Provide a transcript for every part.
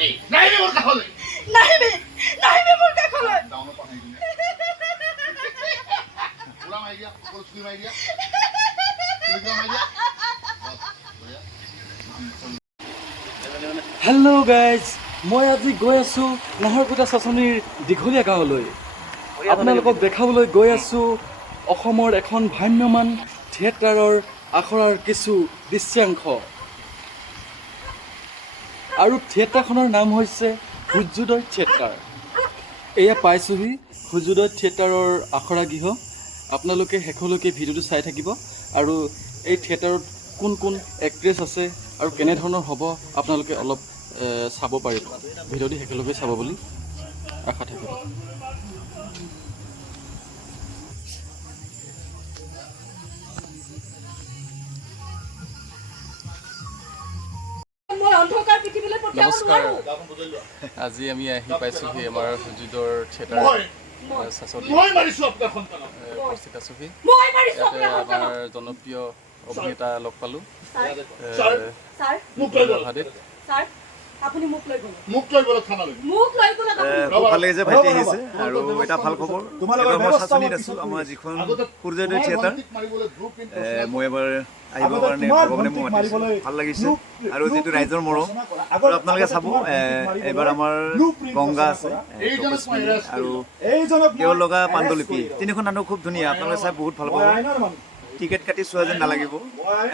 নাহিবি মোৰ কাষলৈ নাহিবি মোৰ কাষলৈ ডাউনৰ পৰা নাহিবি পুৰা মাৰি দিয়া চুই মাৰি দিয়া হেল্ল' গাইজ মই আজি গৈ আছোঁ নাহৰকটা চাচনিৰ দীঘলীয়া গাঁৱলৈ আপোনালোকক দেখাবলৈ গৈ আছোঁ অসমৰ এখন ভ্ৰাম্যমান থিয়েটাৰৰ আখৰাৰ কিছু দৃশ্যাংশ আৰু থিয়েটাৰখনৰ নাম হৈছে সূৰ্যোদয় থিয়েটাৰ। এয়া পাইছোঁহি সূৰ্যোদয় থিয়েটাৰৰ আখৰা গৃহ। আপোনালোকে শেষলৈকে ভিডিঅ'টো চাই থাকিব আৰু এই থিয়েটাৰত কোন কোন এক্ট্ৰেছ আছে আৰু কেনেধৰণৰ হ'ব আপোনালোকে অলপ চাব পাৰিব। ভিডিঅ'টি শেষলৈকে চাব বুলি আশা থাকিব। নমস্কাৰ, আজি আমি আহি পাইছোঁহি আমাৰ সূৰ্যোদয়ৰ থিয়েটাৰ উপস্থিত আছোঁহি। ইয়াতে আমাৰ জনপ্ৰিয় অভিনেতা লগ পালোঁ মোক লৈ গ'ল থানালৈ খুব ভাল লাগিছে, ভাইটি আহিছে আৰু এটা ভাল খবৰ। মই চাচনিত আছোঁ আমাৰ যিখন সূৰ্যোদয় থিয়েটাৰ। মই এবাৰ আহিবৰ কাৰণে ভগৱানে মোক মাতিছে, ভাল লাগিছে আৰু যিটো ৰাইজৰ মৰম আৰু আপোনালোকে চাব। এইবাৰ আমাৰ গংগা আছে আৰু তেওঁৰ লগা পাণ্ডুলিপি, তিনিখন নাটক খুব ধুনীয়া, আপোনালোকে চাই বহুত ভাল পাব। টিকেট কাটি চোৱা যেন নালাগিব,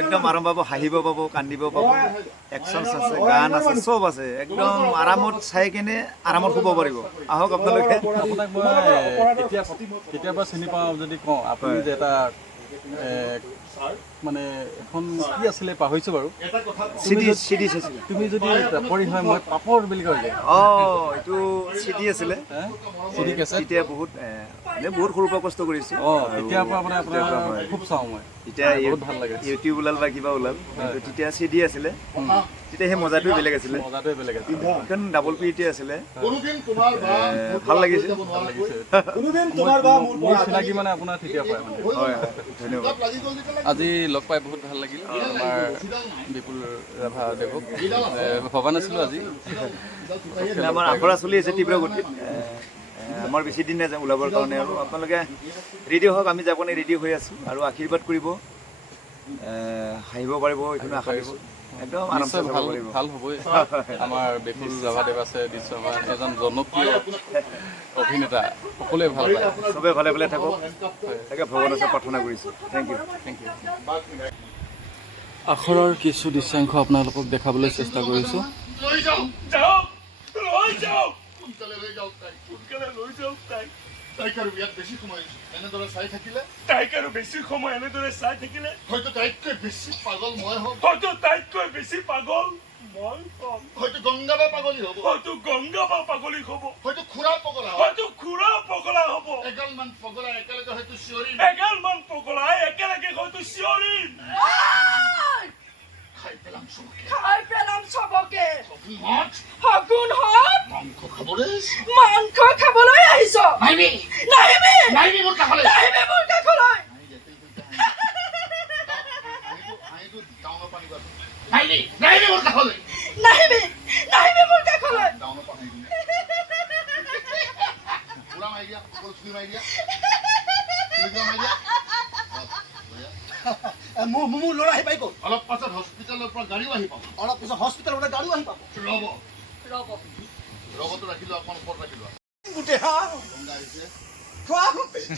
একদম আৰাম পাব, হাঁহিব পাব, কান্দিব পাব, একশ্যনছ আছে, গান আছে, চব আছে, একদম আৰামত চাই কেনে আৰামত শুব পাৰিব। আহক আপোনালোকে। আপোনাক মই কেতিয়াবা চিনি পাওঁ যদি কওঁ, আপুনি যে এটা মানে এখন কি আছিলে পাহৰিছোঁ বাৰু, চিডি চাইছিলে তুমি যদি পাপৰি হয় মই পাপৰ বুলি কয় যে, এইটো চিডি আছিলে, চিডি কেছেট। তেতিয়া বহুত বহুত সৰুৰ পৰা কষ্ট কৰিছোঁ। তেতিয়াৰ পৰা মানে আপোনাৰ খুব চাওঁ মই, এতিয়া বহুত ভাল লাগে। ইউটিউব ওলাল বা কিবা ওলাল, তেতিয়া চিডি আছিলে, তেতিয়া সেই মজাটোৱে বেলেগ আছিলে। মজাটোৱে বেলেগ আছিল। এখন ডাবল পি আছিলে, ভাল লাগিছে। মোৰ চিনাকি মানে আপোনাৰ তেতিয়াৰ পৰাই মানে। হয়, ধন্যবাদ। আজি লগ পাই বহুত ভাল লাগিল। আমাৰ বিপুল ৰাভা দেৱক ভবা নাছিলোঁ আজি। আমাৰ আখৰা চলি আছে তীব্ৰ গতিত। আমাৰ বেছি দিন নাই ওলাবৰ কাৰণে, আৰু আপোনালোকে ৰেডি হওক, আমি যাব ৰেডি হৈ আছোঁ আৰু আশীৰ্বাদ কৰিব, হাঁহিব পাৰিব, এইখিনি আশা দিছোঁ। একদম আৰামছে চাব পাৰিব। ভাল হ'বই। আমাৰ বিপুল ৰাভাদেৱ আছে, দৃশ্যমান এজন জনপ্ৰিয় অভিনেতা, সকলোৱে ভাল পায়। চবে ভালে ভালে থাকক, তাকে ভগৱানৰ ওচৰত প্ৰাৰ্থনা কৰিছোঁ। Thank you. আখৰৰ কিছু দৃশ্যাংশ আপোনালোকক দেখাবলৈ চেষ্টা কৰিছোঁ। তাইক আৰু ইয়াত বেছি সময় এনেদৰে চাই থাকিলে, হয়তো তাইতকৈ বেছি পাগল মই হ'ম, হয়তো গংগা বা পাগলী হ'ব, হয়তো খুৰা পগলা হ'ব, এগালমান পগলা একেলগে হয়তো চিঞৰিম, খাই পেলাম চবকে। সগুণ হত মাংস খাবলৈ আহিছ। নাহিবি মোৰ কাষলৈ নাহিবি মোৰ কাষলৈ ডাউনৰ পৰা নাহিবি পুৰা মাৰি দিয়া চুই মাৰি দিয়া মোৰ ল'ৰা আহি পাই গ'ল। অলপ পাছত হস্পিটেলৰ পৰা গাড়ীও আহি পাব। ৰবটো ৰাখিলো, অকণ ওপৰত ৰাখিলো।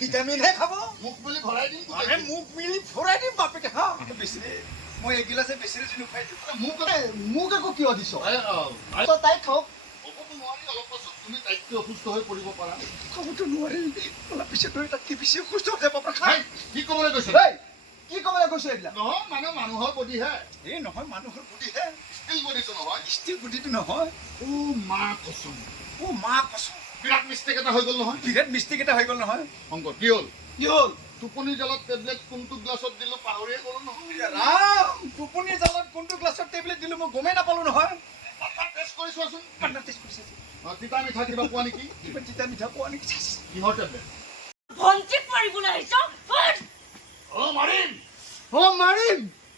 ভিটামিনহে খাব, মোক বুলি ভৰাই দিম, মোক মিলি ভৰাই দিম বাপেকে। হা মই এগিলাচে বেছি খাই দিম। মোক আকৌ কিয় দিছ? তাইক খাওক। নোৱাৰি, অলপ পাছত তুমি তাইতকৈ অসুস্থ হৈ পৰিব পাৰা। খাবতো নোৱাৰি, অলপ পিছত তাতকৈ বেছি অসুস্থ হৈ যাব। কি ক'বলৈ গৈছে? কি ক'বলৈ কৈছো এইবিলাক? নহয় মানে মানুহৰ বডিহে, এই নহয় মানুহৰ বুদ্ধিহে, ষ্টিল বডিটো নহয়, ষ্টিল বুদ্ধিটো নহয়। মা কচম, বিৰাট মিষ্টেক এটা হৈ গ'ল নহয়। শংকৰ কি হ'ল? টোপনি জালত টেবলেট কোনটো গ্লাছত দিলো পাহৰিয়ে গ'লো নহয়। টোপনিৰ জালত কোনটো গ্লাছত টেবলেট দিলো মই গমেই নাপালো নহয়। টেষ্ট কৰি চোৱাচোন। তিতা মিঠা কিবা পোৱা নেকি? তিতা মিঠা পোৱা নেকি? কিহৰ টেবলেট? ভণ্টিক মাৰিবলৈ আহিছ? মাৰিম।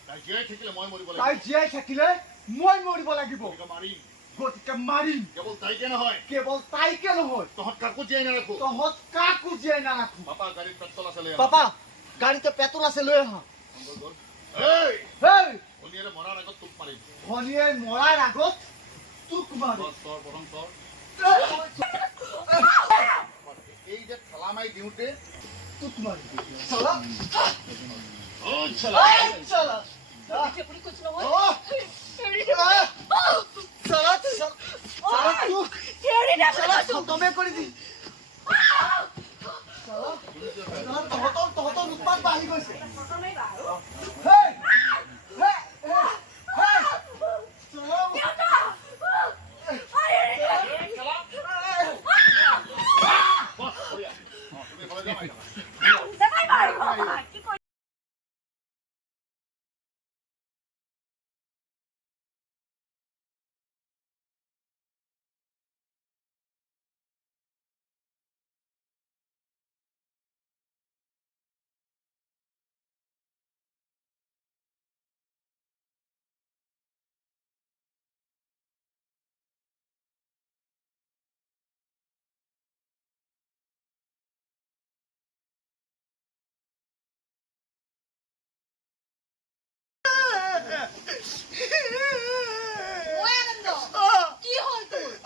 তাই জীয়াই থাকিলে মই মৰিব লাগিব। মাৰিম। গতিকে মাৰিম। কেৱল তাইকে নহয়, কেৱল তাইকে নহয়, তহঁত কাকো জীয়াই নাৰাখো। তহঁত কাকো জীয়াই নাৰাখো। পাপা গাড়ীত পেট্ৰল আছে, লৈ আহ। পাপা গাড়ীতে পেট্ৰল আছে, লৈ আহা। এই হেই ভনীয়েৰে মৰাৰ আগত তোক মাৰিম। ভনীয়ে মৰাৰ আগত তোক মাৰিম। তৰ প্ৰথম তৰ। এই যে ঠেলা মাৰি দিওঁতে তোক মাৰিম। চলা চলা চলা চেপুৰি কৈছো নহয়। চলা চলা খতমে কৰি দি। তহঁতৰ উৎপাত বাঢ়ি গৈছে। হেই, হেই, হেই, চলা।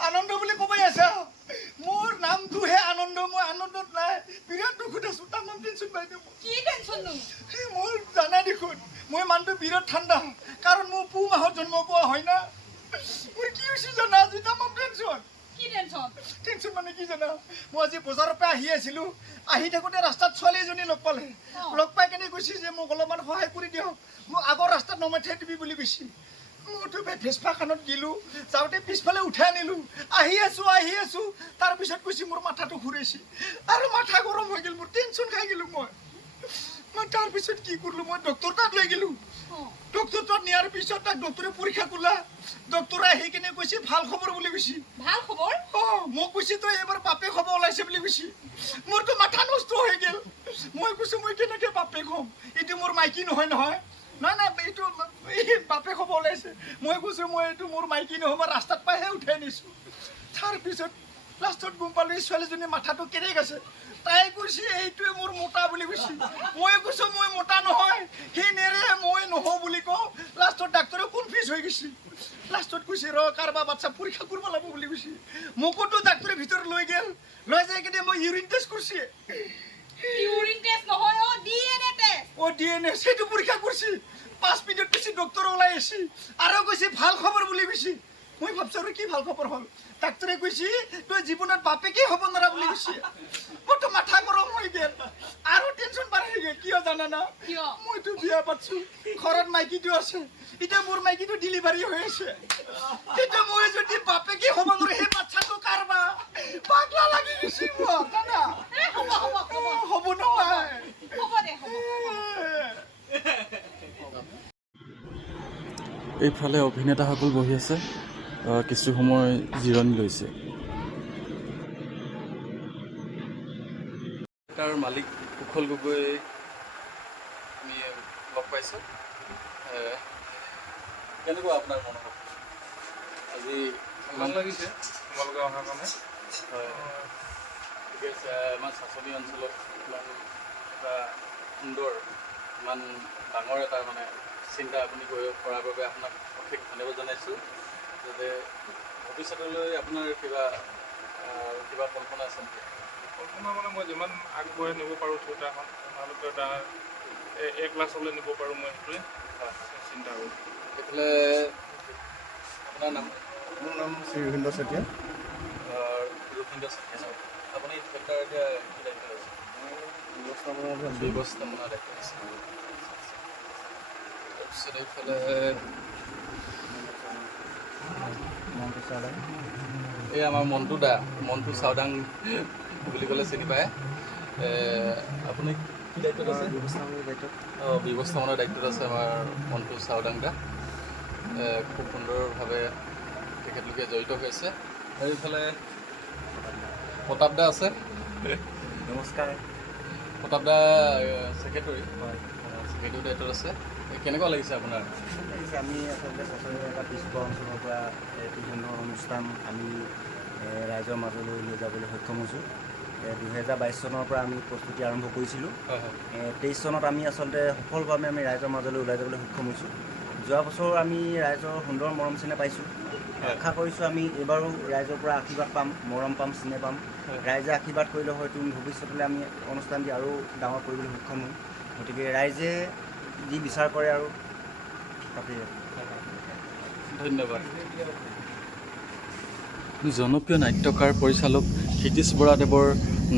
আনন্দ বুলি কবই আছা। মোৰ নামটোহে আনন্দ। মই আনন্দত নাই, বিৰাট দুখত আছো। তামাম টেনচন পাই দিওঁ। কি টেনচন নো? মোৰ জানাই দেখোন মই মানুহটো বিৰাট ঠাণ্ডা, কাৰণ মোৰ পুহ মাহত জন্ম পোৱা হয় না। মোৰ কি হৈছে জানা, আজি তামাম টেনচন। কি টেনচন? টেনচন মানে কি জানা, মই আজি বজাৰৰ পৰা আহি আছিলো। আহি থাকোঁতে ৰাস্তাত ছোৱালী এজনী লগ পালে। লগ পাই কেনে কৈছে যে মোক অলপমান সহায় কৰি দিয়ক, মোক আগৰ ৰাস্তাত নমাই থৈ দিবি বুলি কৈছে। মইতো ভেস্পাখানত গেলোঁ, যাওঁতে পিছফালে উঠাই আনিলোঁ। আহি আছো তাৰপিছত কৈছে মোৰ মাথাটো ঘূৰাইছে আৰু মাথা গৰম হৈ গ'ল। মোৰ টেনচন খাই গ'লোঁ। মই তাৰপিছত কি কৰিলোঁ, মই ডক্টৰ তাত লৈ গ'লোঁ। ডক্টৰ তাত নিয়াৰ পিছত তাক ডক্টৰে পৰীক্ষা কৰিলা। ডক্টৰে আহি কিনে কৈছে ভাল খবৰ বুলি কৈছে। ভাল খবৰ? মোক কৈছে তই এবাৰ বাপেক হ'ব ওলাইছে বুলি কৈছে। মোৰতো মাথা নষ্ট হৈ গ'ল। মই কৈছো মই কেনেকে বাপেক হ'ম, এইটো মোৰ মাইকী নহয়। নাই এইটো বাপেক হ'ব ওলাইছে। মই কৈছো মই এইটো মোৰ মাইকী নহয়, মই ৰাস্তাত পাইহে উঠাই নিছো। তাৰপিছত লাষ্টত গম পালোঁ এই ছোৱালীজনী মাথাটো কেনেক আছে। তাই কৈছে এইটোৱে মোৰ মোটা বুলি কৈছে। মই কৈছো মই মোটা নহয়, সি নেৰে মই নহওঁ বুলি কওঁ। লাষ্টত ডাক্তৰে কনফিউজ হৈ গৈছে। লাষ্টত কৈছে কাৰোবাৰ বাচ্চা পৰীক্ষা কৰিব লাগিব বুলি কৈছে। মোকোতো ডাক্তৰে ভিতৰত লৈ গ'ল। লৈ যাই কিনে মই ইউৰিন টেষ্ট কৰিছে। ইউৰিন টেষ্ট নহয়, ডিএনএ টেষ্ট। ডিএনএ সেইটো পৰীক্ষা কৰিছে। 5 মিনিট পিছত ডক্টৰ ওলাই আহিছে আৰু কৈছে ভাল খবৰ বুলি কৈছে। মই ভাবছো আৰু কি ভাল খবৰ হ'ল। ডাক্তৰে কৈছে তই জীৱনত বাপেকেই হ'ব নোৱাৰা বুলি কৈছে। মোৰতো মাথা গৰম হৈ গ'ল আৰু টেনচন বাঢ়ি গ'ল। কিয় জানানা, মইতো বিয়া পাতিছো, ঘৰত মাইকীটো আছে। এতিয়া মোৰ মাইকীটো ডেলিভাৰী হৈ আছে। কিন্তু মই যদি বাপেকেই হ'ব নোৱাৰো, সেই বাচ্চাটো কাৰবা পাগলা লাগি গৈছে মোৰ জানা। হ'ব নহয়। হ'ব দে, হ'ব। এইফালে অভিনেতাসকল বহি আছে, কিছু সময় জিৰণি লৈছে। তাৰ মালিক কুশল গগৈ আমি লগ পাইছোঁ। কেনেকুৱা আপোনাৰ মনোভাৱ আজি? ভাল লাগিছে তোমালোকে অহাৰ কাৰণে। হয়, ঠিকে আছে। আমাৰ চাচনি অঞ্চলত ইমান এটা সুন্দৰ, ইমান ডাঙৰ এটা মানে চিন্তা আপুনি কৰিব কৰাৰ বাবে আপোনাক অশেষ ধন্যবাদ জনাইছোঁ। যাতে ভৱিষ্যতলৈ আপোনাৰ কিবা কল্পনা আছে নেকি? কল্পনা মানে মই যিমান আগবঢ়াই নিব পাৰোঁ থিয়েটাৰখন, তেওঁলোকে এটা A ক্লাছলৈ নিব পাৰোঁ, মই সেইটোৱে চিন্তা কৰোঁ। এইফালে আপোনাৰ নাম? মোৰ নাম শ্ৰী ৰোহিন্দ্ৰ চেতিয়া। ৰোহিন্দ্ৰ চেতিয়া। আপুনি থিয়েটাৰ এতিয়া কি দায়িত্ব আছে? ব্যৱস্থাপনা দায়িত্ব আছে। তাৰপিছত এইফালে এই আমাৰ মন্টু চাওদাং বুলি ক'লে চিনি পায়। আপুনি কি দায়িত্বত আছে? ব্যৱস্থাপনাৰ দায়িত্বত আছে আমাৰ মন্টু চাওদাং দা। খুব সুন্দৰভাৱে তেখেতলোকে জড়িত হৈ আছে। আৰু এইফালে প্ৰতাপ দা আছে। নমস্কাৰ। প্ৰতাপ দা ছেক্ৰেটৰী, ছেক্ৰেটৰী দায়িত্বত আছে। কেনেকুৱা লাগিছে আপোনাৰ? আমি আচলতে সঁচাকৈ এটা পিছপৰা অঞ্চলৰ পৰা এইটো ধৰণৰ অনুষ্ঠান আমি ৰাইজৰ মাজলৈ লৈ যাবলৈ সক্ষম হৈছোঁ। 2022 চনৰ পৰা আমি প্ৰস্তুতি আৰম্ভ কৰিছিলোঁ। 23 চনত আমি আচলতে সফলভাৱে আমি ৰাইজৰ মাজলৈ ওলাই যাবলৈ সক্ষম হৈছোঁ। যোৱা বছৰ আমি ৰাইজৰ সুন্দৰ মৰম চিনে পাইছোঁ। আশা কৰিছোঁ আমি এইবাৰো ৰাইজৰ পৰা আশীৰ্বাদ পাম, মৰম পাম, চিনে পাম। ৰাইজে আশীৰ্বাদ কৰিলে হয়তো ভৱিষ্যতলৈ আমি অনুষ্ঠানটি আৰু ডাঙৰ কৰিবলৈ সক্ষম হ'ম। গতিকে ৰাইজে যি বিচাৰ কৰে আৰু তাকে। ধন্যবাদ। জনপ্ৰিয় নাট্যকাৰ পৰিচালক ক্ষিতিশ বৰাদেৱৰ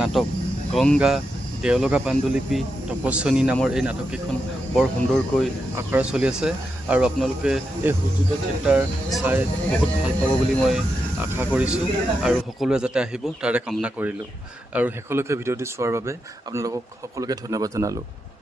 নাটক গংগা, দেওলগা পাণ্ডুলিপি, তপস্বনী নামৰ এই নাটককেইখন বৰ সুন্দৰকৈ আখৰা চলি আছে আৰু আপোনালোকে এই সূৰ্যোদয় থিয়েটাৰ চাই বহুত ভাল পাব বুলি মই আশা কৰিছোঁ আৰু সকলোৱে যাতে আহিব তাৰে কামনা কৰিলোঁ আৰু শেষলৈকে ভিডিঅ'টি চোৱাৰ বাবে আপোনালোকক সকলোকে ধন্যবাদ জনালোঁ।